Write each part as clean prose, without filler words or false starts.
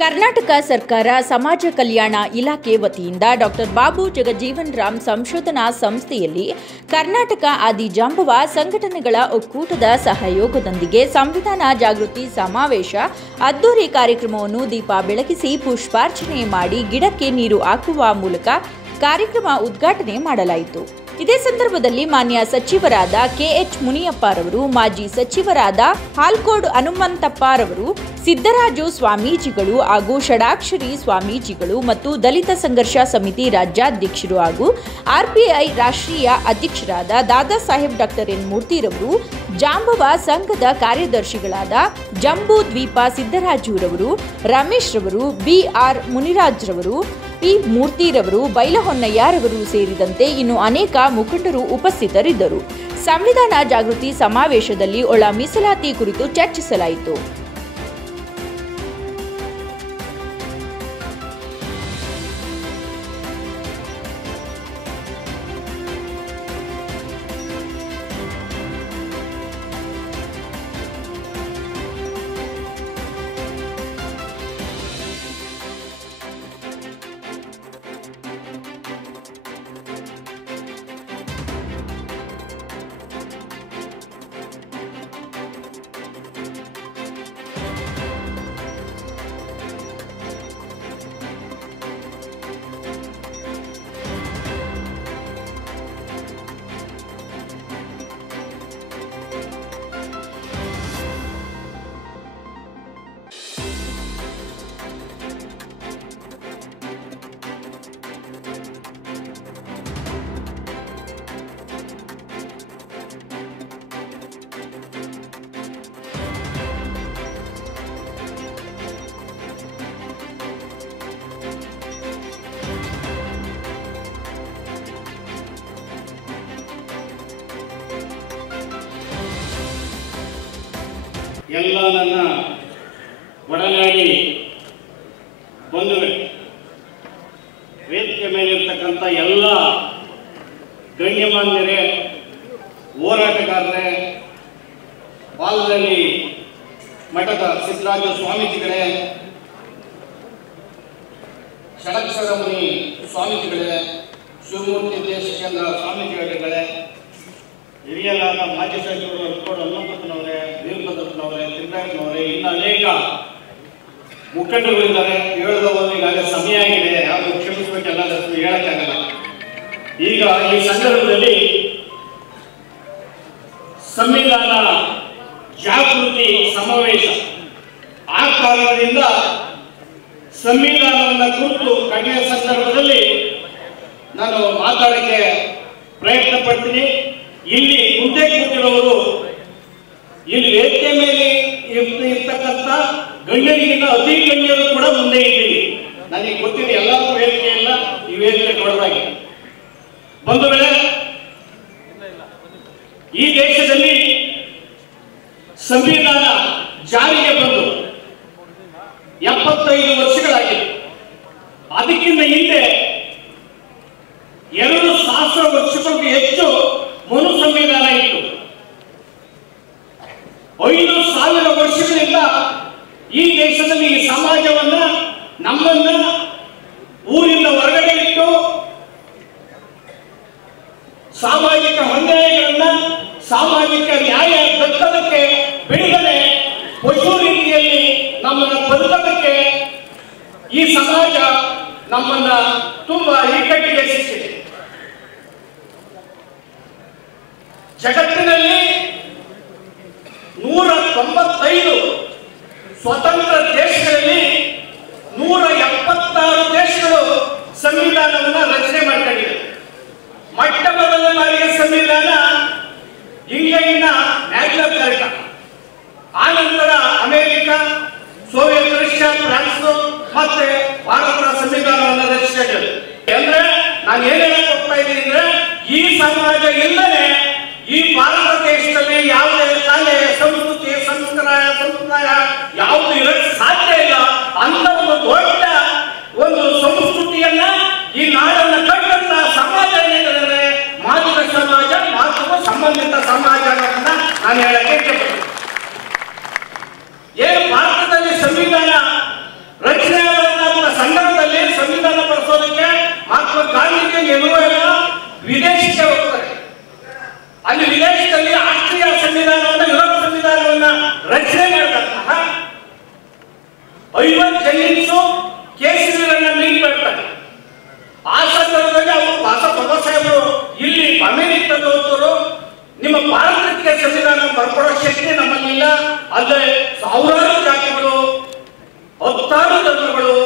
ಕರ್ನಾಟಕ ಸರ್ಕಾರ ಸಮಾಜ ಕಲ್ಯಾಣ ಇಲಾಖೆ ವತಿಯಿಂದ ಡಾಕ್ಟರ್ ಬಾಬು ಜಗಜೀವನ್ ರಾಮ್ ಸಂಶೋಧನಾ ಸಂಸ್ಥೆಯಲ್ಲಿ ಕರ್ನಾಟಕ ಆದಿಜಾಂಬವ ಸಂಘಟನೆಗಳ ಒಕ್ಕೂಟದ ಸಹಯೋಗದೊಂದಿಗೆ ಸಂವಿಧಾನ ಜಾಗೃತಿ ಸಮಾವೇಶ ಅದ್ದೂರಿ ಕಾರ್ಯಕ್ರಮವನ್ನು ದೀಪ ಬೆಳಗಿಸಿ ಪುಷ್ಪಾರ್ಚನೆ ಮಾಡಿ ಗಿಡಕ್ಕೆ ನೀರು ಹಾಕುವ ಮೂಲಕ ಕಾರ್ಯಕ್ರಮ ಉದ್ಘಾಟನೆ ಮಾಡಲಾಯಿತು. ಇದೇ ಸಂದರ್ಭದಲ್ಲಿ ಮಾನ್ಯ ಸಚಿವರಾದ ಕೆಎಚ್ ಮುನಿಯಪ್ಪರವರು, ಮಾಜಿ ಸಚಿವರಾದ ಹಾಲ್ಕೋಡ್ ಹನುಮಂತಪ್ಪರವರು, ಸಿದ್ದರಾಜು ಸ್ವಾಮೀಜಿಗಳು ಹಾಗೂ ಷಡಾಕ್ಷರಿ ಸ್ವಾಮೀಜಿಗಳು ಮತ್ತು ದಲಿತ ಸಂಘರ್ಷ ಸಮಿತಿ ರಾಜ್ಯಾಧ್ಯಕ್ಷರು ಹಾಗೂ ಆರ್ಪಿಐ ರಾಷ್ಟ್ರೀಯ ಅಧ್ಯಕ್ಷರಾದ ದಾದಾ ಸಾಹೇಬ್ ಡಾಕ್ಟರ್ ಎನ್ ಮೂರ್ತಿರವರು, ಜಾಂಬವ ಸಂಘದ ಕಾರ್ಯದರ್ಶಿಗಳಾದ ಜಂಬೂ ದ್ವೀಪ ಸಿದ್ದರಾಜುರವರು, ರಮೇಶ್ ರವರು, ಬಿಆರ್ ಮುನಿರಾಜ್ರವರು, ಪಿ ಮೂರ್ತಿರವರು, ಬೈಲಹೊನ್ನಯ್ಯರವರು ಸೇರಿದಂತೆ ಇನ್ನು ಅನೇಕ ಮುಖಂಡರು ಉಪಸ್ಥಿತರಿದ್ದರು. ಸಂವಿಧಾನ ಜಾಗೃತಿ ಸಮಾವೇಶದಲ್ಲಿ ಒಳ ಮೀಸಲಾತಿ ಕುರಿತು ಚರ್ಚಿಸಲಾಯಿತು. ಎಲ್ಲ ನನ್ನ ಒಡನಾಡಿ ಬಂಧುಗಳು, ವೇದಿಕೆ ಮೇಲಿರ್ತಕ್ಕಂಥ ಎಲ್ಲ ಗಣ್ಯಮಾನ್ಯರೇ, ಹೋರಾಟಗಾರರೇ, ಪಾಲದಲ್ಲಿ ಮಠದ ಸಿದ್ದರಾಜ ಸ್ವಾಮೀಜಿಗಳೇ, ಷಡಕ್ಷರ ಮುನಿ ಸ್ವಾಮೀಜಿಗಳೇ, ಶಿವಮೂರ್ತಿ ದೇಶಿಕೇಂದ್ರ ಸ್ವಾಮೀಜಿಗಳೇ, ಹಿರಿಯರಾದ ಮಾಜಿ ಸಚಿವರು ಹಾಲ್ಕೋಡ್ ಹನುಮಂತಪ್ಪನವರೇ, ವೀರಭದ್ರಪ್ಪನವರೇ, ತಿಮ್ಮರಾಯನವರೇ, ಇನ್ನು ಅನೇಕ ಮುಖಂಡರುಗಳಿದ್ದಾರೆ. ಹೇಳೋದು ಈಗಾಗಲೇ ಸಮಯ ಆಗಿದೆ, ಯಾವುದು ಕ್ಷಮಿಸಬೇಕೆಲ್ಲ ಹೇಳಕ್ಕಾಗಲ್ಲ. ಈಗ ಈ ಸಂದರ್ಭದಲ್ಲಿ ಸಂವಿಧಾನ ಜಾಗೃತಿ ಸಮಾವೇಶ ಆ ಕಾರಣದಿಂದ ಸಂವಿಧಾನವನ್ನು ಕುರಿತು ಕಡೆಯ ಸಂದರ್ಭದಲ್ಲಿ ನಾನು ಮಾತಾಡಕ್ಕೆ ಪ್ರಯತ್ನ ಪಡ್ತೀನಿ. ಇಲ್ಲಿ ಮುಂದೆ ಕೂತಿರೋರು, ಇಲ್ಲಿ ವೇದಿಕೆ ಮೇಲೆ ಇರ್ತಕ್ಕಂಥ ಗಣ್ಯರಿಗಿಂತ ಅತಿ ಗಣ್ಯರು ಕೂಡ ಮುಂದೆ ಇದ್ದೀವಿ. ನನಗೆ ಗೊತ್ತಿದೆ, ಎಲ್ಲರೂ ವೇದಿಕೆ ಇಲ್ಲ, ಈ ವೇದಿಕೆ ದೊಡ್ಡದಾಗಿ. ಬಂಧುಗಳೇ, ಈ ದೇಶದಲ್ಲಿ ಸಂವಿಧಾನ ಜಾರಿಗೆ ಬಂದು 75 ವರ್ಷಗಳಾಗಿದೆ. ಅದಕ್ಕಿಂತ ಹಿಂದೆ 2,000 ವರ್ಷಕ್ಕೂ ಹೆಚ್ಚು ಮನು ಸಂವಿಧಾನ ಇತ್ತು. 5,000 ವರ್ಷಗಳಿಂದ ಈ ದೇಶದಲ್ಲಿ ಈ ಸಮಾಜವನ್ನ, ನಮ್ಮನ್ನ ಊರಿಂದ ಹೊರಗಡೆ ಇಟ್ಟು ಸಾಮಾಜಿಕ ಅನ್ಯಾಯಗಳನ್ನ, ಸಾಮಾಜಿಕ ನ್ಯಾಯ ದಕ್ಕದಕ್ಕೆ ಬಿಡುಗಡೆ, ಪಶು ರೀತಿಯಲ್ಲಿ ನಮ್ಮನ್ನ ಬದುಕೋದಕ್ಕೆ ಈ ಸಮಾಜ ನಮ್ಮನ್ನ ತುಂಬಾ ಇಕ್ಕಟ್ಟಿಗೆ ಸಿಕ್ಕಿದೆ. ಜಗತ್ತಿನಲ್ಲಿ 195 ಸ್ವತಂತ್ರ ದೇಶಗಳಲ್ಲಿ 176 ದೇಶಗಳು ಸಂವಿಧಾನವನ್ನು ರಚನೆ ಮಾಡಿಕೊಂಡಿವೆ. ಮೊಟ್ಟ ಮೊದಲ ಬಾರಿಗೆ ಸಂವಿಧಾನ ಇಂಗ್ಲೆಂಡ್ನ ಮ್ಯಾಗ್ನಾ ಕಾರ್ಟಾ, ಆನಂತರ ಅಮೆರಿಕ, ಸೋವಿಯತ್ ರಷ್ಯಾ, ಫ್ರಾನ್ಸ್ ಮತ್ತೆ ಭಾರತದ ಸಂವಿಧಾನವನ್ನು ರಚಿಸಿದೆ. ಅಂದ್ರೆ ನಾನು ಏನ್ ಹೇಳಕ್ ಹೋಗ್ತಾ ಇದ್ದೀನಿ ಅಂದ್ರೆ, ಈ ಸಮಾಜ ಇಲ್ಲದೆ ಈ ಭಾರತ ದೇಶದಲ್ಲಿ ಯಾವುದೇ ಕಲೆ, ಸಂಸ್ಕೃತಿ, ಸಂಪ್ರದಾಯ ಯಾವುದು ಇರಕ್ಕೆ ಸಾಧ್ಯ ಇಲ್ಲ. ಅಂತ ಒಂದು ದೊಡ್ಡ ಒಂದು ಸಂಸ್ಕೃತಿಯನ್ನ ಈ ನಾಡನ್ನ ಕಟ್ಟಂತ ಸಮಾಜ ಏನಿದೆ, ಮಾತೃ ಸಮಾಜ, ಮಾತೃ ಸಂಬಂಧಿತ ಸಮಾಜ ಅನ್ನೋದನ್ನ ನಾನು ಹೇಳಕ್ಕೆ ಇಷ್ಟಪಡ್ತೀನಿ. ಏನು ಭಾರತದಲ್ಲಿ ಸಂವಿಧಾನ ರಚನೆ ಆದಂತಹ ಸಂದರ್ಭದಲ್ಲಿ ಸಂವಿಧಾನ ಬರೆಸೋದಕ್ಕೆ ಮಹಾತ್ಮ ಗಾಂಧೀಜಿ ನೆಹರು ಎಲ್ಲ ವಿದೇಶಕ್ಕೆ ಹೋಗ್ತಾರೆ. ಅಲ್ಲಿ ವಿದೇಶದಲ್ಲಿ ರಾಷ್ಟ್ರೀಯ ಸಂವಿಧಾನವನ್ನು ಯುರೋಪ್ ಸಂವಿಧಾನವನ್ನ ರಚನೆ ಮಾಡಿದಂತಹ ಐವನ್ ಜೆನ್ನಿಂಗ್ಸ್ ಕೇಸರಿಯನ್ನ ಮೀಟ್ ಮಾಡ್ತಾರೆ. ಆ ಸಂದರ್ಭದಲ್ಲಿ ಅವರು ಬಾಬಾ ಸಾಹೇಬರು ಇಲ್ಲಿ ಅಮೆರಿಕದವರು ನಿಮ್ಮ ಭಾರತಕ್ಕೆ ಸಂವಿಧಾನ ಬರ್ಕೊಡೋ ಶಕ್ತಿ ನಮ್ಮಲ್ಲಿಲ್ಲ, ಅಲ್ಲೇ ಸಾವಿರಾರು ಜಾತಿಗಳು, ಹತ್ತಾರು ಧರ್ಮಗಳು,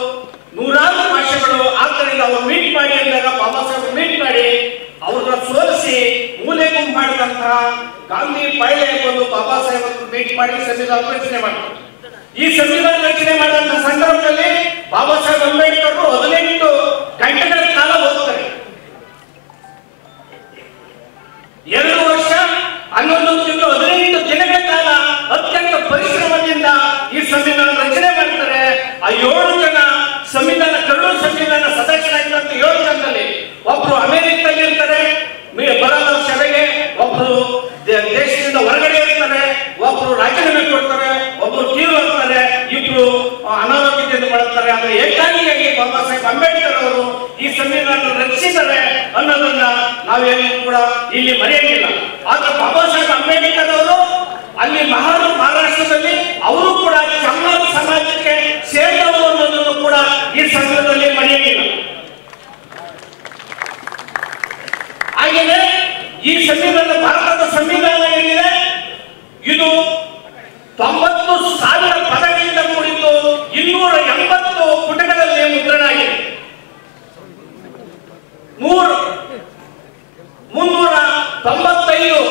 ನೂರಾರು ಭಾಷೆಗಳು, ಆದ್ದರಿಂದ ಅವರು ಮೀಟ್ ಮಾಡಿ ಅಂದಾಗ ಬಾಬಾ ಸಾಹೇಬ್ ಮೀಟ್ ಮಾಡಿ ಅವ್ರನ್ನ ಸೋಲಿಸಿ ಮೂಲೆ ಗುಂಪು ಮಾಡಿದಂತಹ ಗಾಂಧಿ ಪೈಲೆ ಬಂದು ಬಾಬಾ ಸಾಹೇಬ್ ಮೀಟ್ ಮಾಡಿ ಸಂವಿಧಾನ ರಚನೆ ಮಾಡ್ತಾರೆ. ಈ ಸಂವಿಧಾನ ರಚನೆ ಮಾಡುವಂತಹ ಸಂದರ್ಭದಲ್ಲಿ ಬಾಬಾ ಸಾಹೇಬ್ ಅಂಬೇಡ್ಕರ್ 18 ಗಂಟೆಗಳ ಕಾಲ ಓದ್ತಾರೆ. 2 ವರ್ಷ 11 ತಿಂಗಳು 18 ದಿನಗಳ ಕಾಲ ಅತ್ಯಂತ ಪರಿಶ್ರಮದಿಂದ ಈ ಸಂವಿಧಾನ ರಚನೆ ಮಾಡ್ತಾರೆ. ಆ 7 ಜನ ಸಂವಿಧಾನ ಕರಡು ಸಂವಿಧಾನ ಸದಸ್ಯರಾಗಿದ್ದಂತ 7 ಜನದಲ್ಲಿ ಒಬ್ರು ಅಮೆರಿಕದಲ್ಲಿ ಇರ್ತಾರೆ ಬರದ ಸಭೆಗೆ, ಒಬ್ರು ದೇಶದಿಂದ ಹೊರಗಡೆ ಇರ್ತಾರೆ, ಒಬ್ರು ರಾಜೀನಾಮೆ ಕೊಡ್ತಾರೆ, ಒಬ್ರು ತೀರು ಹೋಗ್ತಾರೆ, ಇಬ್ರು ಅನಾರೋಗ್ಯದಿಂದ ಬಳಸ್ತಾರೆ. ಆದ್ರೆ ಏಕಾಂಗಿಯಾಗಿ ಬಾಬಾ ಸಾಹೇಬ್ ಅಂಬೇಡ್ಕರ್ ಅವರು ಈ ಸಂವಿಧಾನ ರಚಿಸಿದ್ದಾರೆ ಅನ್ನೋದನ್ನ ನಾವೇನು ಕೂಡ ಇಲ್ಲಿ ಮರೆಯಂಗಿಲ್ಲ. ಆದ್ರೆ ಬಾಬಾ ಸಾಹೇಬ್ ಅಂಬೇಡ್ಕರ್ ಅವರು ಅಲ್ಲಿ ಮಹಾರಾಷ್ಟ್ರದಲ್ಲಿ ಅವರು ಕೂಡ ಚಮ್ಮಾರ್ ಸಮಾಜಕ್ಕೆ ಸೇರಿದವರು ಅನ್ನೋದನ್ನು ಕೂಡ ಈ ಸಂದರ್ಭದಲ್ಲಿ ಮರೆಯಂಗಿಲ್ಲ. ಹಾಗೆಯೇ ಈ ಸಂವಿಧಾನ, ಭಾರತದ ಸಂವಿಧಾನ ಏನಿದೆ ಇದು 90,000 ಪದಗಳಿಂದ ಕೂಡಿದ್ದು 280 ಪುಟಗಳಲ್ಲಿ ಮುದ್ರಣ ಆಗಿದೆ. 395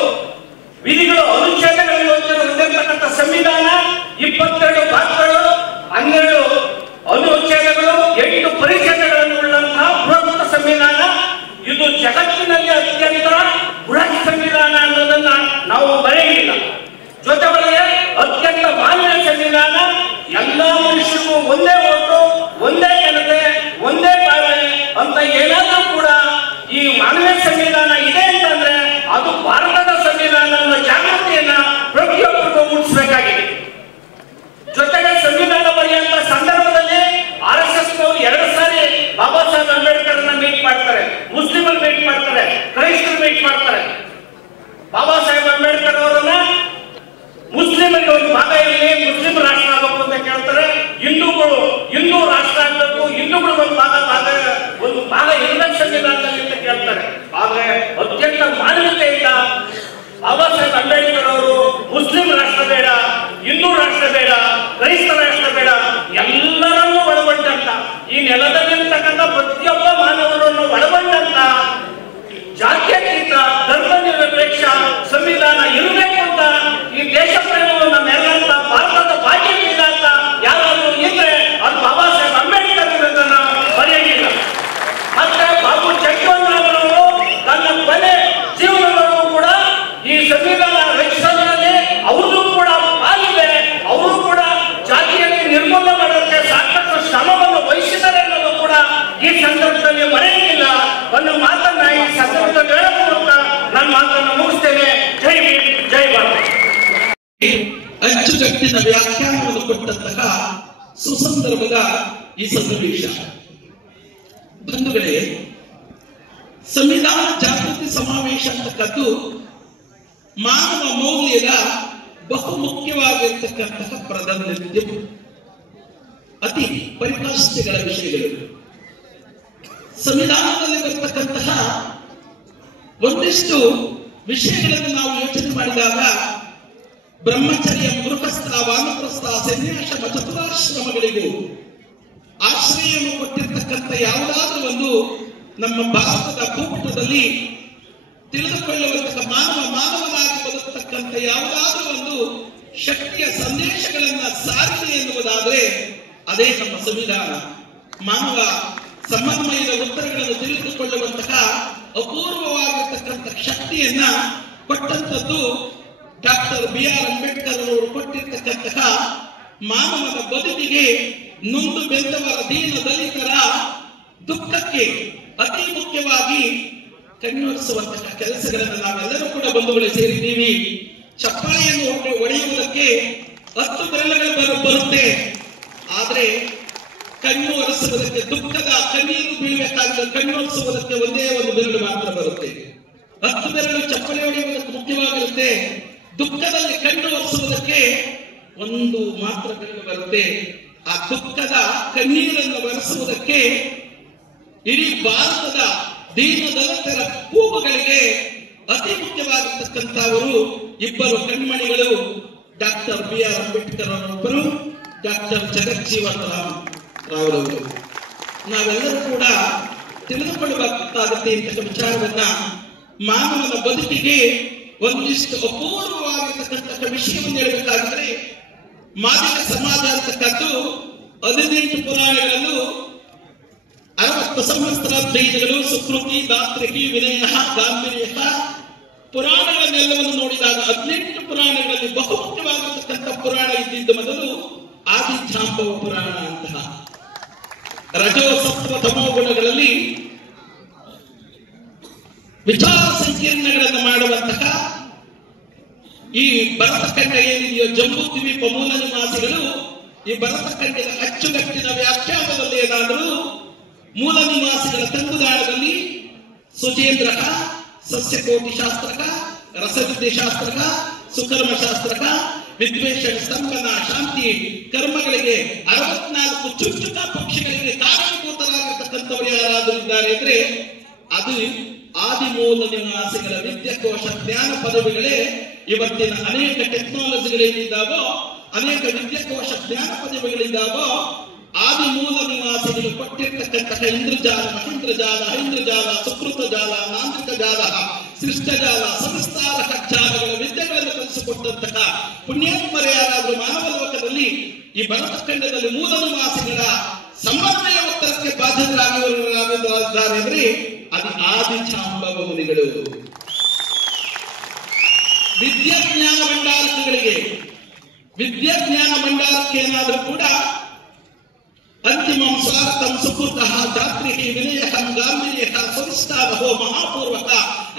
ವಿಧಿಗಳು ಅನುಚ್ಛೇದಗಳನ್ನು ಹೊಂದಿರತಕ್ಕಂಥ ಸಂವಿಧಾನ, 22 ಭಾಗಗಳು, 12 ಅನುಚ್ಛೇದಗಳು, 8 ಪರಿಚ್ಛೇದಗಳನ್ನು ಉಳ್ಳಂತಹ ಬೃಹತ್ ಸಂವಿಧಾನ. ಇದು ಜಗತ್ತಿನಲ್ಲಿ ಅತ್ಯಂತ ಬೃಹತ್ ಸಂವಿಧಾನ ಅನ್ನೋದನ್ನ ನಾವು ಮರೆಯಲಿಲ್ಲ. ಜೊತೆಗೆ ಅತ್ಯಂತ ಮಾನ್ಯ ಸಂವಿಧಾನ, ಎಲ್ಲಾ ಮನುಷ್ಯರಿಗೂ ಒಂದೇ ಓಟು, ಒಂದೇ ಜನತೆ, ಒಂದೇ ಬಾಳ್ವೆ ಅಂತ ಏನಾದ್ರೂ ಕೂಡ ಈ ಮಾನ್ಯ ಸಂವಿಧಾನ ಇದೆ ಅಂತಂದ್ರೆ ಅದು ಭಾರತದ ಸಂವಿಧಾನ ಅನ್ನೋ ಜಾಗೃತಿಯನ್ನ ಪ್ರತಿಯೊಬ್ಬರಿಗೂ ಮೂಡಿಸಬೇಕಾಗಿದೆ. ಜೊತೆಗೆ ಸಂವಿಧಾನ ಬರೆಯುವಂತ ಸಂದರ್ಭದಲ್ಲಿ RSS 2 ಸಾರಿ ಬಾಬಾ ಸಾಹೇಬ್ ಅಂಬೇಡ್ಕರ್ ಮೀಟ್ ಮಾಡ್ತಾರೆ, ಮುಸ್ಲಿಮರು ಮೀಟ್ ಮಾಡ್ತಾರೆ, ಕ್ರೈಸ್ತರು ಮೀಟ್ ಮಾಡ್ತಾರೆ. ಬಾಬಾ ಸಾಹೇಬ್ ಅಂಬೇಡ್ಕರ್ ಅವರನ್ನ ಮುಸ್ಲಿಮರಿಗೆ ಒಂದು ಭಾಗ ಇರಲಿ, ಮುಸ್ಲಿಂ ರಾಷ್ಟ್ರ ಆಗಬೇಕು ಅಂತ ಕೇಳ್ತಾರೆ. ಹಿಂದೂ ರಾಷ್ಟ್ರ ಆಗಬೇಕು, ಹಿಂದೂಗಳು ಒಂದು ಭಾಗ ಇರಬೇಕು ಸಂವಿಧಾನದಲ್ಲಿ ಅಂತ ಕೇಳ್ತಾರೆ. ಆದ್ರೆ ಅತ್ಯಂತ ಮಾನವೀಯತೆಯಿಂದ ಬಾಬಾ ಸಾಹೇಬ್ ಅಂಬೇಡ್ಕರ್ ಅವರು ಮುಸ್ಲಿಂ ರಾಷ್ಟ್ರ ಬೇಡ, ಹಿಂದೂ ರಾಷ್ಟ್ರ ಬೇಡ, ಕ್ರೈಸ್ತ ರಾಷ್ಟ್ರ ಬೇಡ, ಎಲ್ಲರನ್ನೂ ಒಳಗೊಂಡಂತ, ಈ ನೆಲದಲ್ಲಿರ್ತಕ್ಕಂಥ ಪ್ರತಿಯೊಬ್ಬ ಮಾನವರನ್ನು ಒಳಗೊಂಡಂತ ಜಾತ್ಯತೀತ ಧರ್ಮ ನಿರಪೇಕ್ಷ ಸಂವಿಧಾನ ಇರಬೇಕು ಅಂತ ಈ ದೇಶ ಪ್ರೇಮವನ್ನು ನಮ್ಮೆಲ್ಲರ ಭಾರತದ ಭಾಗ್ಯವಿಲ್ಲ ಅಂತ ಯಾರಾದ್ರೂ ಇದ್ರೆ ಅದು ಬಾಬಾ ಸಾಹೇಬ್ ಅಂಬೇಡ್ಕರ್ ಅನ್ನೋದನ್ನ ಮರೆಯಂಗಿಲ್ಲ. ಮತ್ತೆ ಬಾಬು ಜಗಜೀವನರಾಮರವರು ತನ್ನ ಕೊನೆ ಜೀವನದಲ್ಲೂ ಕೂಡ ಈ ಸಂವಿಧಾನ ರಚಿಸೋದ್ರಲ್ಲಿ ಅವರು ಕೂಡ ಪಾಲಿದೆ, ಅವರು ಕೂಡ ಜಾತಿಯನ್ನು ನಿರ್ಮೂಲನೆ ಮಾಡೋದಕ್ಕೆ ಸಾಕಷ್ಟು ಶ್ರಮವನ್ನು ವಹಿಸಿದ್ದಾರೆ ಅನ್ನೋದು ಕೂಡ ಈ ಸಂದರ್ಭದಲ್ಲಿ ಮರೆಯಂಗಿಲ್ಲ ಅನ್ನೋ ಮಾತನ್ನ ಈ ಸಂದರ್ಭದಲ್ಲಿ ಹೇಳೋ ಮೂಲಕ ನನ್ನ ಮಾತನ್ನು ಮುಗಿಸ್ತೇನೆ. ಜೈ ಭೀಮ್, ಜೈ ಭಾರತ್. ಅಚ್ಚುಕಟ್ಟಿನ ವ್ಯಾಖ್ಯಾನವನ್ನು ಕೊಟ್ಟಂತಹ ಸುಸಂದರ್ಭದ ಈ ಸನ್ನಿವೇಶ. ಬಂಧುಗಳೇ, ಸಂವಿಧಾನ ಜಾಗೃತಿ ಸಮಾವೇಶ ಅಂತಕ್ಕದ್ದು ಮಾನವ ಮೌಲ್ಯದ ಬಹುಮುಖ್ಯವಾಗಿರ್ತಕ್ಕಂತಹ ಪ್ರಾಧಾನ್ಯತೆ, ಅತಿ ಪರಿಭಾಷೆಗಳ ವಿಷಯಗಳು. ಸಂವಿಧಾನದಲ್ಲಿ ಬರ್ತಕ್ಕಂತಹ ಒಂದಿಷ್ಟು ವಿಷಯಗಳನ್ನು ನಾವು ಯೋಚನೆ ಮಾಡಿದಾಗ ಬ್ರಹ್ಮಚರ್ಯ, ಗೃಹಸ್ಥ, ವಾನಪ್ರಸ್ಥ, ಸನ್ಯಾಸ, ಚತುರಾಶ್ರಮಗಳಿಗೂ ಆಶ್ರಯವನ್ನು ಕೊಟ್ಟಿರ್ತಕ್ಕಂಥ ಯಾವುದಾದ್ರೂ ಒಂದು ನಮ್ಮ ಭಾರತದ ಭೂಪಟದಲ್ಲಿ ತಿಳಿದುಕೊಳ್ಳುವಂತಹ ಮಾನವನಾಗಿ ಬದುಕತಕ್ಕಂಥ ಯಾವುದಾದ್ರೂ ಒಂದು ಶಕ್ತಿಯ ಸಂದೇಶಗಳನ್ನ ಸಾರಿದೆ ಎನ್ನುವುದಾದ್ರೆ ಅದೇ ನಮ್ಮ ಸಂವಿಧಾನ. ಮಾನವ ಸಮನ್ವಯದ ಉತ್ತರಗಳನ್ನು ತಿಳಿದುಕೊಳ್ಳುವಂತಹ ಅಪೂರ್ವವಾಗಿರ್ತಕ್ಕಂಥ ಶಕ್ತಿಯನ್ನ ಕೊಟ್ಟಂತದ್ದು ಡಾಕ್ಟರ್ BR ಅಂಬೇಡ್ಕರ್ ಅವರು ಕೊಟ್ಟಿರ್ತಕ್ಕಂತಹ ಮಾನವನ ಬದುಕಿಗೆ ನೊಂದು ಬೆಂದವರ ದೀನ ದಲಿತರ ದುಃಖಕ್ಕೆ ಅತಿ ಮುಖ್ಯವಾಗಿ ಕಣ್ಣೊರೆಸುವಂತಹ ಕೆಲಸಗಳನ್ನು ನಾವೆಲ್ಲರೂ ಕೂಡ ಬಂಧುಗಳೇ ಸೇರಿದ್ದೀವಿ. ಚಪ್ಪಾಳೆಯನ್ನು ಹೊಡೆಯುವುದಕ್ಕೆ 10 ಬೆರಳುಗಳು ಬರುತ್ತೆ, ಆದ್ರೆ ಕಣ್ಣು ಒರೆಸುವುದಕ್ಕೆ, ದುಃಖದ ಕಣ್ಣೀರು ಬೀಳಬೇಕಾದ್ರೆ ಕಣ್ಣು ಒರೆಸುವುದಕ್ಕೆ ಒಂದೇ ಒಂದು ಬೆರಳು ಮಾತ್ರ ಬರುತ್ತೆ. 10 ಬೆರಳು ಚಪ್ಪಲಿ ಹೊಡೆಯುವುದಕ್ಕೆ ಮುಖ್ಯವಾಗಿರುತ್ತೆ. ದುಃಖದಲ್ಲಿ ಕಣ್ಣು ಒರೆಸುವುದಕ್ಕೆ ಒಂದು ಮಾತ್ರ ಬೆರಳು ಬರುತ್ತೆ. ಆ ದುಃಖದ ಕಣ್ಣೀರನ್ನು ಒರೆಸುವುದಕ್ಕೆ ಇಡೀ ಭಾರತದ ದೀನದಲಿತರ ಕೂಗುಗಳಿಗೆ ಅತಿ ಮುಖ್ಯವಾಗಿರ್ತಕ್ಕಂಥವರು ಇಬ್ಬರು ಕಣ್ಮಣಿಗಳು, ಡಾಕ್ಟರ್ BR ಅಂಬೇಡ್ಕರ್ ಅವರೊಬ್ಬರು, ಡಾಕ್ಟರ್ ಜಗಜ್ಜೀವನ್ ರಾಮ್ ರಾವ್ರವರು. ನಾವೆಲ್ಲರೂ ಕೂಡ ತಿಳಿದುಕೊಳ್ಳಬೇಕಾಗುತ್ತೆ ಇಂತಹ ವಿಚಾರವನ್ನ. ಮಾನವನ ಬದುಕಿಗೆ ಒಂದಿಷ್ಟು ಅಪೂರ್ವವಾಗಿರ್ತಕ್ಕಂಥ ವಿಷಯವನ್ನು ಹೇಳಬೇಕಾದ್ರೆ, ಮಾದಿಗ ಸಮಾಜ ಅಂತಕ್ಕದ್ದು 18 ಪುರಾಣಗಳಲ್ಲೂ 60 ಸಂವತ್ಸರ ಬೀಜಗಳು, ಸುಕೃತಿ, ದಾತ್ರಿಕಿ, ವಿನಯ, ಗಾಂಭೀರ್ಯ ಪುರಾಣಗಳನ್ನೆಲ್ಲವನ್ನು ನೋಡಿದಾಗ 18 ಪುರಾಣಗಳಲ್ಲಿ ಬಹುಮುಖ್ಯವಾಗಿರ್ತಕ್ಕಂಥ ಪುರಾಣ ಇದ್ದಿದ್ದು ಮೊದಲು ಆದಿಜಾಂಬವ ಪುರಾಣ ಅಂತಹ ರಜೋ ಸತ್ವ ತಮೋ ಗುಣಗಳಲ್ಲಿ ವಿಚಾರ ಸಂಕೀರ್ಣಗಳನ್ನು ಮಾಡುವಂತಹ ಈ ಭರತಖಂಡ ಏನಿದೆಯೋ, ಜಂಬೂ ದ್ವೀಪ ಮೂಲ ನಿವಾಸಿಗಳು ಈ ಭರತಖಂಡದ ಅಚ್ಚುಕಟ್ಟಿನ ವ್ಯಾಖ್ಯಾನದಲ್ಲಿ ಏನಾದರೂ ಮೂಲ ನಿವಾಸಿಗಳ ತಂಗುದಾಳದಲ್ಲಿ ಸುಜೇಂದ್ರಕ, ಸಸ್ಯಕೋಟಿ ಶಾಸ್ತ್ರಕ, ರಸವಿದ್ಯೆ ಶಾಸ್ತ್ರಕ, ಸುಕರ್ಮ ಶಾಸ್ತ್ರಕ, ವಿದ್ವೇಷಣ, ಸ್ತಂಭನ, ಶಾಂತಿ ಕರ್ಮಗಳಿಗೆ 64 ಚುಚ್ಚುಕ ಪಕ್ಷಿಗಳಿಗೆ ಕಾರಣಭೂತರಾಗಿರ್ತಕ್ಕಂಥವರು ಯಾರಾದರೂ ಇದ್ದಾರೆ ಅಂದ್ರೆ ಅದು ಆದಿಮೂಲ ನಿವಾಸಿಗಳ ವಿದ್ಯಾಕೋಶ ಜ್ಞಾನ ಪದವಿಗಳೇ. ಇವತ್ತಿನ ಅನೇಕ ಟೆಕ್ನಾಲಜಿಗಳೇನಿದ್ದಾವೋ, ಅನೇಕ ವಿದ್ಯಾಕೋಶ ಜ್ಞಾನ ಪದವಿಗಳಿದ್ದಾವೋ, ಆದಿಮೂಲ ನಿವಾಸಿಗಳು ಕೊಟ್ಟಿರ್ತಕ್ಕಂತಹ ಇಂದ್ರಜಾಲ, ಮಹೇಂದ್ರಜಾಲ, ಹೈಂದ್ರಜಾಲ, ಸುಕೃತ ಜಾಲ, ನಾಂತ್ರಿಕ ಜಾಲ, ಸೃಷ್ಟಜಾಲ, ಸಂಸ್ಕಾರಕ ಜಾಲಗಳ ವಿದ್ಯೆಗಳನ್ನು ಕಲಿಸಿಕೊಟ್ಟಂತಹ ಪುಣ್ಯಾತ್ಮರು ಯಾರಾದರೂ ಮಾನವ ಲೋಕದಲ್ಲಿ ಈ ಭರತಖಂಡದಲ್ಲಿ ಮೂಲ ನಿವಾಸಿಗಳ ಸಮನ್ವಯ ಉತ್ತರಕ್ಕೆ ಬಾಧ್ಯರಾಗಿದ್ದಾರೆ ಅಂದ್ರೆ ಅದು ಆದಿಜಾಂಬವ ಮುನಿಗಳು. ವಿದ್ಯಾಜ್ಞಾನ ಭಂಡಾರಕಗಳಿಗೆ, ವಿದ್ಯಾಜ್ಞಾನ ಭಂಡಾರಕ್ಕೆ ಏನಾದರೂ ಕೂಡ ಅಂತಿಮಂ ಸಾರ್ಥಂ ಸುಕೃತಃ ದಾತ್ರಿಹಿ ವಿನಯಕಂ ಗಾಂಭೀರ್ಯಕ ಸಂಸ್ಕಾರಹೋ ಮಹಾಪೂರ್ವಕ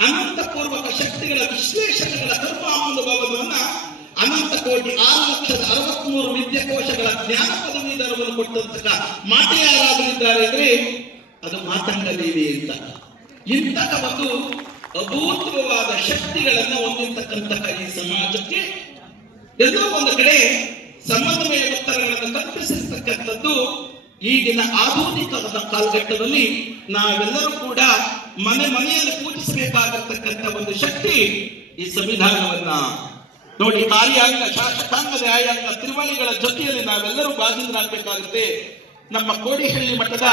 ಅನಂತಪೂರ್ವಕ ಶಕ್ತಿಗಳ ವಿಶ್ಲೇಷಣೆಗಳ ಕರ್ಮಾನುಭವವನ್ನು ಅನಂತ ಕೋಟಿ 6,63,000 ವಿದ್ಯಾಕೋಶಗಳ ಜ್ಞಾನ ಪದವೀಧರವನ್ನು ಕೊಟ್ಟಂತಹ ಮಾತೆ ಯಾರಾದರೂ ಇದ್ದಾರೆ ಅಂದ್ರೆ ಅದು ಮಾತಂಗ ದೇವಿ ಅಂತ. ಇಂತಹ ಒಂದು ಅಭೂತವಾದ ಶಕ್ತಿಗಳನ್ನು ಹೊಂದಿರತಕ್ಕಂತಹ ಈ ಸಮಾಜಕ್ಕೆ ಎಲ್ಲೋ ಒಂದು ಕಡೆ ಸಮನ್ವಯ ಉತ್ತರಗಳನ್ನು ಕಲ್ಪಿಸಿರ್ತಕ್ಕಂಥದ್ದು ಈಗಿನ ಆಧುನಿಕವಾದ ಕಾಲಘಟ್ಟದಲ್ಲಿ ನಾವೆಲ್ಲರೂ ಕೂಡ ಮನೆಯಲ್ಲಿ ಪೂಜಿಸಬೇಕಾಗಿರ್ತಕ್ಕಂಥ ಒಂದು ಶಕ್ತಿ ಈ ಸಂವಿಧಾನವನ್ನ ನೋಡಿ. ಕಾರ್ಯಾಂಗ, ಶಾಸಕಾಂಗ, ನ್ಯಾಯಾಂಗ, ತ್ರಿವಳಿಗಳ ಜೊತೆಯಲ್ಲಿ ನಾವೆಲ್ಲರೂ ಭಾಗಿಗಳಾಗಬೇಕಾಗುತ್ತೆ. ನಮ್ಮ ಕೋಡಿಹಳ್ಳಿ ಮಠದ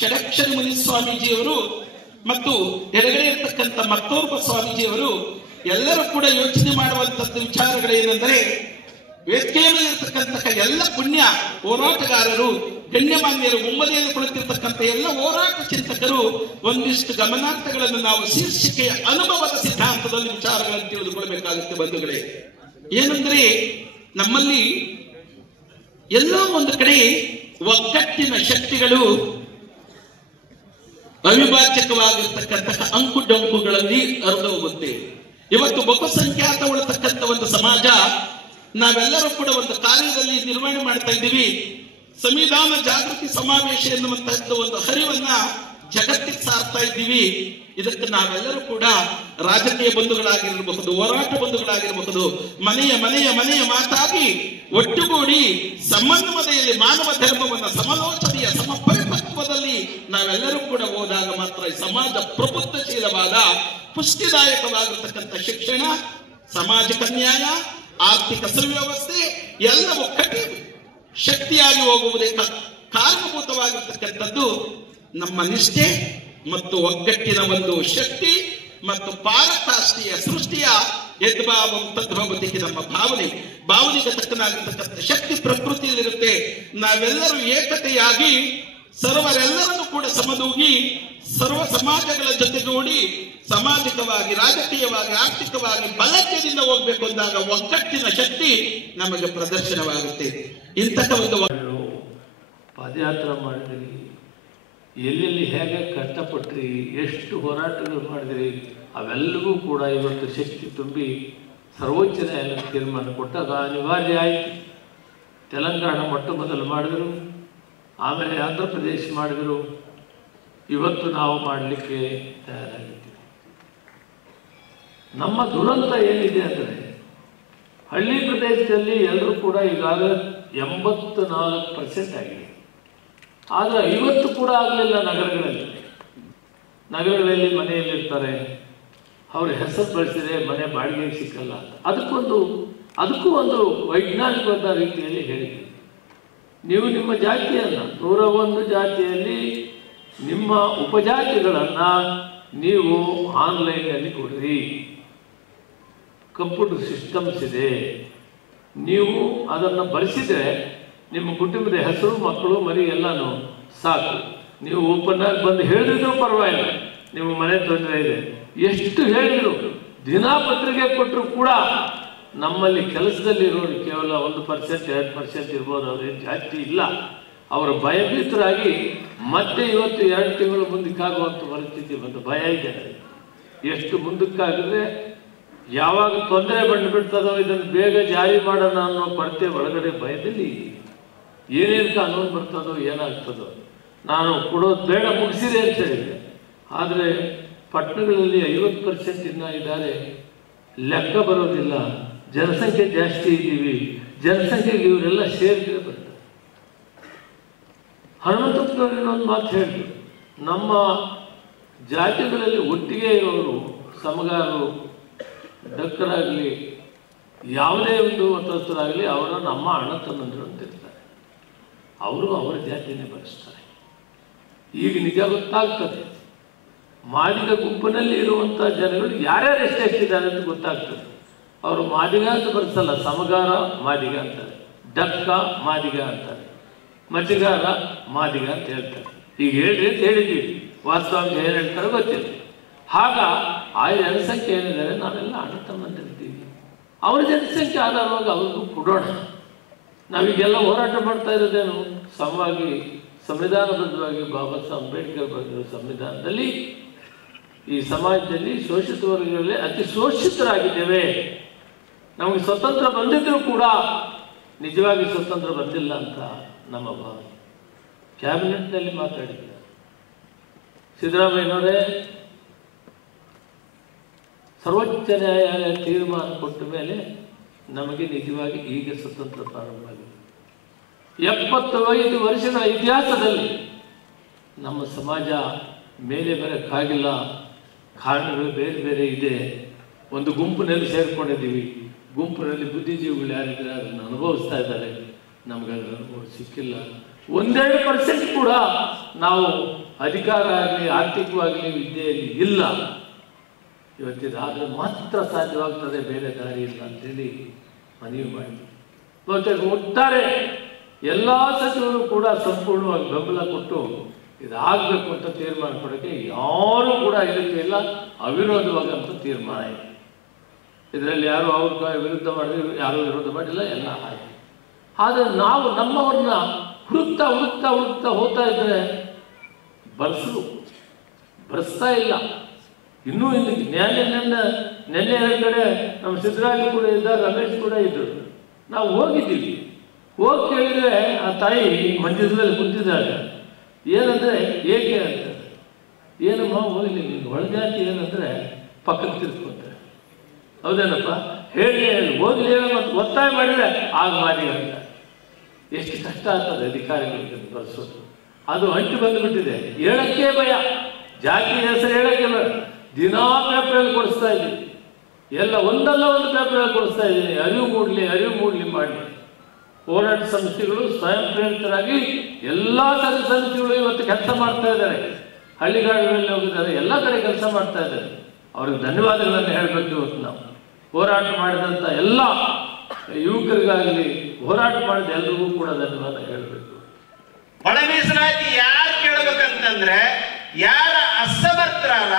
ಷಡಕ್ಷರಿ ಮುನಿ ಸ್ವಾಮೀಜಿಯವರು ಮತ್ತು ಎಡಗಡೆ ಇರ್ತಕ್ಕಂಥ ಮತ್ತೋರ್ವ ಸ್ವಾಮೀಜಿಯವರು ಎಲ್ಲರೂ ಕೂಡ ಯೋಚನೆ ಮಾಡುವಂತದ್ದು ವಿಚಾರಗಳೇನೆಂದರೆ, ವೇದಿಕೆಯಲ್ಲಿ ಇರತಕ್ಕಂತಹ ಎಲ್ಲ ಪುಣ್ಯ ಹೋರಾಟಗಾರರು, ಗಣ್ಯಮಾನ್ಯರು, ಮುಂಬದಿಯಲ್ಲಿ ಕುಳಿತಿರ್ತಕ್ಕಂಥ ಎಲ್ಲ ಹೋರಾಟ ಚಿಂತಕರು ಒಂದಿಷ್ಟು ಗಮನಾರ್ಥಗಳನ್ನು ನಾವು ಶೀರ್ಷಿಕೆಯ ಅನುಭವದ ಸಿದ್ಧಾಂತದಲ್ಲಿ ವಿಚಾರಗಳನ್ನು ತಿಳಿದುಕೊಳ್ಳಬೇಕಾಗುತ್ತೆ ಬಂಧುಗಳೇ. ಏನಂದ್ರೆ ನಮ್ಮಲ್ಲಿ ಎಲ್ಲೋ ಒಂದು ಕಡೆ ಒಗ್ಗಟ್ಟಿನ ಶಕ್ತಿಗಳು ಅವಿಭಾಜ್ಯಕವಾಗಿರ್ತಕ್ಕಂತಹ ಅಂಕು ಡೊಂಕುಗಳಲ್ಲಿ ಹರಿದೋಗುತ್ತೆ. ಇವತ್ತು ಬಹುಸಂಖ್ಯಾತ ಉಳತಕ್ಕಂಥ ಒಂದು ಸಮಾಜ, ನಾವೆಲ್ಲರೂ ಕೂಡ ಒಂದು ಕಾರ್ಯದಲ್ಲಿ ನಿರ್ವಹಣೆ ಮಾಡ್ತಾ ಇದ್ದೀವಿ. ಸಂವಿಧಾನ ಜಾಗೃತಿ ಸಮಾವೇಶ ಎನ್ನುವಂತಹ ಒಂದು ಹರಿವನ್ನ ಜಗತ್ತಿಗೆ ಸಾರ್ತಾ ಇದ್ದೀವಿ. ಇದಕ್ಕೆ ನಾವೆಲ್ಲರೂ ಕೂಡ ರಾಜಕೀಯ ಬಂಧುಗಳಾಗಿರಬಹುದು, ಹೋರಾಟ ಬಂಧುಗಳಾಗಿರಬಹುದು, ಮನೆಯ ಮಾತಾಗಿ ಒಟ್ಟುಗೂಡಿ ಸಮನ್ವಯದಲ್ಲಿ ಮಾನವ ಧರ್ಮವನ್ನ ಸಮಲೋಚನೆಯ ಸಮಪರಿಪಕ್ವದಲ್ಲಿ ನಾವೆಲ್ಲರೂ ಕೂಡ ಹೋದಾಗ ಮಾತ್ರ ಈ ಸಮಾಜ ಪ್ರಬುದ್ಧಶೀಲವಾದ ಪುಷ್ಟಿದಾಯಕವಾಗಿರ್ತಕ್ಕಂಥ ಶಿಕ್ಷಣ, ಸಾಮಾಜಿಕ ನ್ಯಾಯ, ಆರ್ಥಿಕ ಸುವ್ಯವಸ್ಥೆ ಎಲ್ಲವೂ ಕಟ್ಟಿ ಶಕ್ತಿಯಾಗಿ ಹೋಗುವುದಕ್ಕೆ ಕಾರಣಭೂತವಾಗಿರ್ತಕ್ಕಂಥದ್ದು ನಮ್ಮ ನಿಷ್ಠೆ ಮತ್ತು ಒಗ್ಗಟ್ಟಿನ ಒಂದು ಶಕ್ತಿ ಮತ್ತು ಪಾರಕಾಷ್ಠೀಯ ಸೃಷ್ಟಿಯ ಯದ್ಭಾವಂ ತದ್ಭವತಿಗೆ ನಮ್ಮ ಭಾವನೆಗೆ ತಕ್ಕನಾಗಿರ್ತಕ್ಕಂಥ ಶಕ್ತಿ ಪ್ರಕೃತಿಯಲ್ಲಿರುತ್ತೆ. ನಾವೆಲ್ಲರೂ ಏಕತೆಯಾಗಿ ಸರ್ವರೆಲ್ಲರನ್ನು ಕೂಡ ಸಮದೂಗಿ ಸರ್ವ ಸಮಾಜಗಳ ಜೊತೆಗೂಡಿ ಸಾಮಾಜಿಕವಾಗಿ, ರಾಜಕೀಯವಾಗಿ, ಆರ್ಥಿಕವಾಗಿ ಬಲಜ್ಯದಿಂದ ಹೋಗ್ಬೇಕು ಅಂದಾಗ ಒಗ್ಗಟ್ಟಿನ ಶಕ್ತಿ ನಮಗೆ ಪ್ರದರ್ಶನವಾಗುತ್ತೆ. ಇಂತಹ ಒಂದು ಪಾದಯಾತ್ರೆ ಮಾಡಿದ್ರಿ, ಎಲ್ಲೆಲ್ಲಿ ಹೇಗೆ ಕಷ್ಟಪಟ್ರಿ, ಎಷ್ಟು ಹೋರಾಟಗಳು ಮಾಡಿದ್ರಿ, ಅವೆಲ್ಲವೂ ಕೂಡ ಇವತ್ತು ಶಕ್ತಿ ತುಂಬಿ ಸರ್ವೋಚ್ಚ ನ್ಯಾಯಾಲಯ ತೀರ್ಮಾನ ಕೊಟ್ಟಾಗ ಅನಿವಾರ್ಯ ಆಯಿತು. ತೆಲಂಗಾಣ ಮೊಟ್ಟ ಮೊದಲು ಮಾಡಿದ್ರು, ಆಮೇಲೆ ಆಂಧ್ರ ಪ್ರದೇಶ ಮಾಡಿದರು. ಇವತ್ತು ನಾವು ಮಾಡಲಿಕ್ಕೆ ತಯಾರಾಗಿದ್ದೀವಿ. ನಮ್ಮ ದುರಂತ ಏನಿದೆ ಅಂದರೆ ಹಳ್ಳಿ ಪ್ರದೇಶದಲ್ಲಿ ಎಲ್ಲರೂ ಕೂಡ ಈಗಾಗಲೇ 84% ಆಗಿದೆ. ಆದರೆ 50 ಕೂಡ ಆಗಲಿಲ್ಲ ನಗರಗಳಲ್ಲಿ. ನಗರಗಳಲ್ಲಿ ಮನೆಯಲ್ಲಿರ್ತಾರೆ, ಅವ್ರ ಹೆಸರು ಬಳಸಿದರೆ ಮನೆ ಬಾಡಿಗೆಗೆ ಸಿಕ್ಕಲ್ಲ. ಅದಕ್ಕೂ ಒಂದು ವೈಜ್ಞಾನಿಕವಾದ ರೀತಿಯಲ್ಲಿ ಹೇಳಿದ್ದೀವಿ. ನೀವು ನಿಮ್ಮ ಜಾತಿಯನ್ನು 101 ಜಾತಿಯಲ್ಲಿ ನಿಮ್ಮ ಉಪಜಾತಿಗಳನ್ನು ನೀವು ಆನ್ಲೈನಲ್ಲಿ ಕೊಡ್ರಿ. ಕಂಪ್ಯೂಟರ್ ಸಿಸ್ಟಮ್ಸ್ ಇದೆ, ನೀವು ಅದನ್ನು ಬಳಸಿದರೆ ನಿಮ್ಮ ಕುಟುಂಬದ ಹೆಸರು, ಮಕ್ಕಳು, ಮರಿ ಎಲ್ಲನೂ ಸಾಕು. ನೀವು ಓಪನ್ ಆಗಿ ಬಂದು ಹೇಳಿದ್ರು ಪರವಾಗಿಲ್ಲ, ನಿಮ್ಮ ಮನೆ ತೊಂದರೆ ಇದೆ. ಎಷ್ಟು ಹೇಳಿದ್ರು, ದಿನಪತ್ರಿಕೆ ಕೊಟ್ಟರು ಕೂಡ ನಮ್ಮಲ್ಲಿ ಕೆಲಸದಲ್ಲಿರೋರು ಕೇವಲ 1%, 2% ಇರ್ಬೋದು. ಅವ್ರೇನು ಜಾಸ್ತಿ ಇಲ್ಲ. ಅವರು ಭಯಭೀತರಾಗಿ ಮತ್ತೆ ಇವತ್ತು 2 ತಿಂಗಳು ಮುಂದಕ್ಕಾಗುವಂಥ ಪರಿಸ್ಥಿತಿ ಬಂದು ಭಯ ಇದೆ. ಎಷ್ಟು ಮುಂದಕ್ಕಾಗಿದ್ರೆ ಯಾವಾಗ ತೊಂದರೆ ಬಂದುಬಿಡ್ತದೋ, ಇದನ್ನು ಬೇಗ ಜಾರಿ ಮಾಡೋಣ ಅನ್ನೋ ಕೊರತೆ ಒಳಗಡೆ ಭಯದಲ್ಲಿ ಏನೇನು ಕಾನೂನು ಬರ್ತದೋ ಏನಾಗ್ತದೋ. ನಾನು ಕೊಡೋದು ಬೇಡ, ಮುಗಿಸಿದೆ ಅಂತ ಹೇಳಿದೆ. ಆದರೆ ಪಟ್ಟಣಗಳಲ್ಲಿ 50% ಇನ್ನೂ ಇದ್ದಾರೆ, ಲೆಕ್ಕ ಬರೋದಿಲ್ಲ. ಜನಸಂಖ್ಯೆ ಜಾಸ್ತಿ ಇದ್ದೀವಿ, ಜನಸಂಖ್ಯೆಗೆ ಇವರೆಲ್ಲ ಸೇರಿದ್ರೆ ಬರ್ತಾರೆ. ಹನುಮಂತಪ್ಪನವ್ರನ್ನೊಂದು ಮಾತು ಹೇಳಿದ್ರು, ನಮ್ಮ ಜಾತಿಗಳಲ್ಲಿ ಒಟ್ಟಿಗೆ ಇರೋರು, ಸಮಗಾರರು, ಡಕ್ಕರಾಗಲಿ, ಯಾವುದೇ ಒಂದು ಮತಸ್ಥರಾಗಲಿ ಅವರ ನಮ್ಮ ಅಣ್ಣ ತಮ್ಮಂದರು ಅಂತಿರ್ತಾರೆ. ಅವರು ಅವರ ಜಾತಿನೇ ಬಳಸ್ತಾರೆ. ಈಗ ನಿಜ ಗೊತ್ತಾಗ್ತದೆ. ಮಾದಿಗ ಗುಂಪಿನಲ್ಲಿ ಇರುವಂಥ ಜನಗಳು ಯಾರ್ಯಾರು ಎಷ್ಟೆಷ್ಟಿದ್ದಾರೆ ಅಂತ ಗೊತ್ತಾಗ್ತದೆ. ಅವರು ಮಾದಿಗ ಅಂತ ಬರೆಸಲ್ಲ, ಸಮಗಾರ ಮಾದಿಗ ಅಂತಾರೆ, ಡಕ್ಕ ಮಾದಿಗ ಅಂತಾರೆ, ಮಜ್ಜಿಗಾರ ಮಾದಿಗ ಅಂತ ಹೇಳ್ತಾರೆ. ಈಗ ಹೇಳ್ರಿ ಅಂತ ಹೇಳಿದ್ವಿ, ವಾಸ್ತವಾಂಶ ಏನು ಹೇಳ್ತಾರೆ ಗೊತ್ತಿಲ್ಲ. ಆಗ ಆ ಜನಸಂಖ್ಯೆ ಏನಿದ್ದಾರೆ ನಾವೆಲ್ಲ ಅಣ್ಣ ತಮ್ಮಂದಿರ್ತೀವಿ. ಅವ್ರ ಜನಸಂಖ್ಯೆ ಆಧಾರವಾಗಿ ಅವ್ರಿಗೂ ಕೊಡೋಣ. ನಾವೀಗೆಲ್ಲ ಹೋರಾಟ ಮಾಡ್ತಾ ಇರೋದೇನು, ಸಮವಾಗಿ ಸಂವಿಧಾನಬದ್ಧವಾಗಿ ಬಾಬಾ ಸಾಹೇಬ್ ಅಂಬೇಡ್ಕರ್ ಬರೆದಿರೋ ಸಂವಿಧಾನದಲ್ಲಿ ಈ ಸಮಾಜದಲ್ಲಿ ಶೋಷಿತ ವರ್ಗಗಳಲ್ಲಿ ಅತಿ ಶೋಷಿತರಾಗಿದ್ದೇವೆ. ನಮಗೆ ಸ್ವತಂತ್ರ ಬಂದಿದ್ರೂ ಕೂಡ ನಿಜವಾಗಿ ಸ್ವತಂತ್ರ ಬಂದಿಲ್ಲ ಅಂತ ನಮ್ಮ ಭಾವನೆ. ಕ್ಯಾಬಿನೆಟ್ನಲ್ಲಿ ಮಾತಾಡಿದ್ದಾರೆ ಸಿದ್ದರಾಮಯ್ಯನವರೇ, ಸರ್ವೋಚ್ಚ ನ್ಯಾಯಾಲಯ ತೀರ್ಮಾನ ಕೊಟ್ಟ ಮೇಲೆ ನಮಗೆ ನಿಜವಾಗಿ ಈಗ ಸ್ವತಂತ್ರ ಪ್ರಾರಂಭವಾಗಿದೆ. 75 ವರ್ಷಗಳ ಇತಿಹಾಸದಲ್ಲಿ ನಮ್ಮ ಸಮಾಜ ಮೇಲೆ ಬರೋಕ್ಕಾಗಿಲ್ಲ. ಕಾರಣಗಳು ಬೇರೆ ಬೇರೆ ಇದೆ. ಒಂದು ಗುಂಪಿನಲ್ಲಿ ಸೇರ್ಕೊಂಡಿದ್ದೀವಿ, ಗುಂಪಿನಲ್ಲಿ ಬುದ್ಧಿಜೀವಿಗಳು ಯಾರಿದ್ದಾರೆ ಅದನ್ನು ಅನುಭವಿಸ್ತಾ ಇದ್ದಾರೆ. ನಮಗೆ ಅದರ ಅನುಭವ ಸಿಕ್ಕಿಲ್ಲ. 1-2% ಕೂಡ ನಾವು ಅಧಿಕಾರ ಆಗಲಿ ಆರ್ಥಿಕವಾಗಲಿ ವಿದ್ಯೆಯಲ್ಲಿ ಇಲ್ಲ. ಇವತ್ತಿದಾದರೆ ಮಾತ್ರ ಸಾಧ್ಯವಾಗ್ತದೆ, ಬೇರೆ ದಾರಿ ಇಲ್ಲ ಅಂತೇಳಿ ಮನವಿ ಮಾಡಿ ಬಹುತೇಕ ಒಟ್ಟಾರೆ ಎಲ್ಲ ಸಚಿವರು ಕೂಡ ಸಂಪೂರ್ಣವಾಗಿ ಬೆಂಬಲ ಕೊಟ್ಟು ಇದಾಗಬೇಕು ಅಂತ ತೀರ್ಮಾನ ಕೊಡೋಕ್ಕೆ ಯಾರೂ ಕೂಡ ಇದಕ್ಕೆ ಇಲ್ಲ. ಅವಿರೋಧವಾಗಂತ ತೀರ್ಮಾನ ಇದೆ. ಇದರಲ್ಲಿ ಯಾರು ಅವ್ರ ವಿರುದ್ಧ ಮಾಡಿದ್ರೆ ಯಾರೂ ವಿರೋಧ ಮಾಡಿಲ್ಲ, ಎಲ್ಲ ಆಯಿತು. ಆದರೆ ನಾವು ನಮ್ಮವ್ರನ್ನ ಹುಡುಕ್ತಾ ಹುಡುಕ್ತಾ ಹುಡುಕ್ತಾ ಹೋಗ್ತಾ ಇದ್ದರೆ ಬರೆಸ್ತಾ ಇಲ್ಲ. ಇನ್ನೂ ನೆನ್ನೆ 2 ಕಡೆ ನಮ್ಮ ಸಿದ್ದರಾಮಯ್ಯ ಕೂಡ ಇದ್ದಾರೆ, ರಮೇಶ್ ಕೂಡ ಇದ್ದರು. ನಾವು ಹೋಗಿದ್ದೀವಿ. ಹೋಗಿ ಕೇಳಿದರೆ ಆ ತಾಯಿ ಮಂದಿರದಲ್ಲಿ ಕುಂತಿದ್ದಾರೆ. ಏನಂದರೆ ಏಕೆ ಅಂತ, ಏನಮ್ಮ ಹೋಗಲಿ ನೀನು ಒಳಜಾತಿ ಏನಂದರೆ ಪಕ್ಕಕ್ಕೆ ತಿರ್ಸ್ಕೊಂತಾರೆ. ಹೌದೇನಪ್ಪ ಹೇಳಿ ಹೋಗಲಿ ಮತ್ತು ಒತ್ತಾಯ ಮಾಡಿದರೆ ಆಗ ಮಾಡಿ ಅಂತ. ಎಷ್ಟು ಕಷ್ಟ ಆಗ್ತದೆ ಅಧಿಕಾರಿಗಳಿಗೆ ಬರೆಸೋದು. ಅದು ಅಂಟು ಬಂದುಬಿಟ್ಟಿದೆ. ಹೇಳೋಕ್ಕೆ ಭಯ, ಜಾತಿ ಹೆಸರು ಹೇಳೋಕ್ಕೆ ಬೇಡ. ದಿನಾ ಪೇಪರಲ್ಲಿ ಕೊಡಿಸ್ತಾ ಇದ್ದೀನಿ, ಎಲ್ಲ ಒಂದಲ್ಲ ಒಂದು ಪೇಪರಲ್ಲಿ ಕೊಡಿಸ್ತಾ ಇದ್ದೀನಿ. ಅರಿವು ಮೂಡಲಿ ಮಾಡಿ. ಹೋರಾಟ ಸಂಸ್ಥೆಗಳು ಸ್ವಯಂ ಪ್ರೇರಿತರಾಗಿ ಎಲ್ಲ ಸಂಸ್ಥೆಗಳು ಇವತ್ತು ಕೆಲಸ ಮಾಡ್ತಾ ಇದ್ದಾರೆ. ಹಳ್ಳಿಗಾಡುಗಳಲ್ಲಿ ಹೋಗಿದ್ದಾರೆ, ಎಲ್ಲ ಕಡೆ ಕೆಲಸ ಮಾಡ್ತಾ ಇದ್ದಾರೆ. ಅವ್ರಿಗೆ ಧನ್ಯವಾದಗಳನ್ನು ಹೇಳಬೇಕು. ಇವತ್ತು ನಾವು ಹೋರಾಟ ಮಾಡಿದಂಥ ಎಲ್ಲ ಯುವಕರಿಗಾಗಲಿ, ಹೋರಾಟ ಮಾಡಿದ ಎಲ್ಲರಿಗೂ ಕೂಡ ಧನ್ಯವಾದ ಹೇಳಬೇಕು. ಒಳ ಮೀಸಲಾತಿ ಯಾರು ಕೇಳಬೇಕಂತಂದ್ರೆ, ಯಾರ ಅಸಮರ್ಥರಾದ,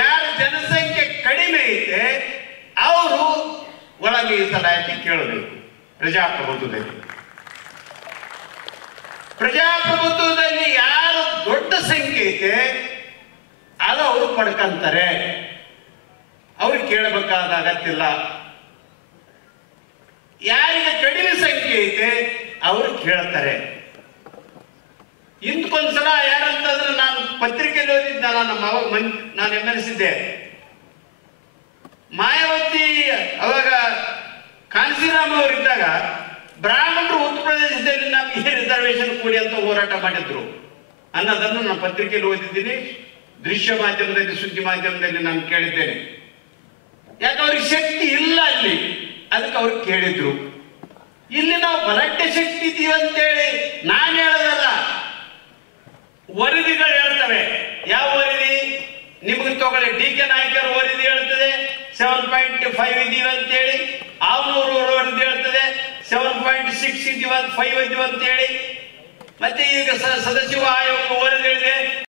ಯಾರ ಜನಸಂಖ್ಯೆ ಕಡಿಮೆ ಐತೆ ಅವರು ಒಳ ಮೀಸಲಾತಿ ಕೇಳಬೇಕು. ಪ್ರಜಾಪ್ರಭುತ್ವದಲ್ಲಿ ಯಾರು ದೊಡ್ಡ ಸಂಖ್ಯೆ ಐತೆ ಅದು ಅವರು ಪಡ್ಕಂತಾರೆ, ಅವ್ರಿಗೆ ಕೇಳಬೇಕಾದ ಅಗತ್ಯ ಇಲ್ಲ. ಯಾರಿಗೆ ಕಡಿಮೆ ಸಂಖ್ಯೆ ಐತೆ ಅವರು ಕೇಳ್ತಾರೆ. ಇಂದಕ್ಕೊಂದ್ಸಲ ಯಾರಂತಂದ್ರೆ ನಾನು ಪತ್ರಿಕೆಯಲ್ಲಿ ಓದಿದ್ನಲ್ಲ, ನಾನು MLC ಇದ್ದೆ. ಮಾಯಾವತಿ ಅವಾಗ ಕಾಂಶಿರಾಮ್ ಅವರು ಇದ್ದಾಗ ಬ್ರಾಹ್ಮಣರು ಉತ್ತರ ಪ್ರದೇಶದಲ್ಲಿ ನಮಗೆ ರಿಸರ್ವೇಶನ್ ಕೊಡಿ ಅಂತ ಹೋರಾಟ ಮಾಡಿದ್ರು ಅನ್ನೋದನ್ನು ನಾನು ಪತ್ರಿಕೆಯಲ್ಲಿ ಓದಿದ್ದೀನಿ, ದೃಶ್ಯ ಮಾಧ್ಯಮದಲ್ಲಿ, ಸುದ್ದಿ ಮಾಧ್ಯಮದಲ್ಲಿ ನಾನು ಕೇಳಿದ್ದೇನೆ. ಯಾಕೆ ಅವ್ರಿಗೆ ಶಕ್ತಿ ಇಲ್ಲ ಅಲ್ಲಿ, ಅದಕ್ಕೆ ಅವ್ರಿಗೆ ಕೇಳಿದ್ರು. ಇಲ್ಲಿ ನಾವು ಬಲಟ್ಟೆ ಶಕ್ತಿ ಇದೀವಿ ಅಂತೇಳಿ ನಾನು ಹೇಳೋದಲ್ಲ, ವರದಿಗಳು ಹೇಳ್ತವೆ. ಯಾವ ವರದಿ? ನಿಮಗೆ ತಗೊಳ್ಳಿ, DK ನಾಯಕರ ವರದಿ ಹೇಳ್ತದೆ 7.5 ಇದೀವಿ ಅಂತೇಳಿ, ಆವ್ನೂರು ವರದಿ ಹೇಳ್ತದೆ 7.6 ಇದೀವಿ, 5 ಇದೀವಿ ಅಂತೇಳಿ. ಮತ್ತೆ ಈಗ ಸದಸ್ಯ ಆಯೋಗ ವರದಿ ಹೇಳಿದೆ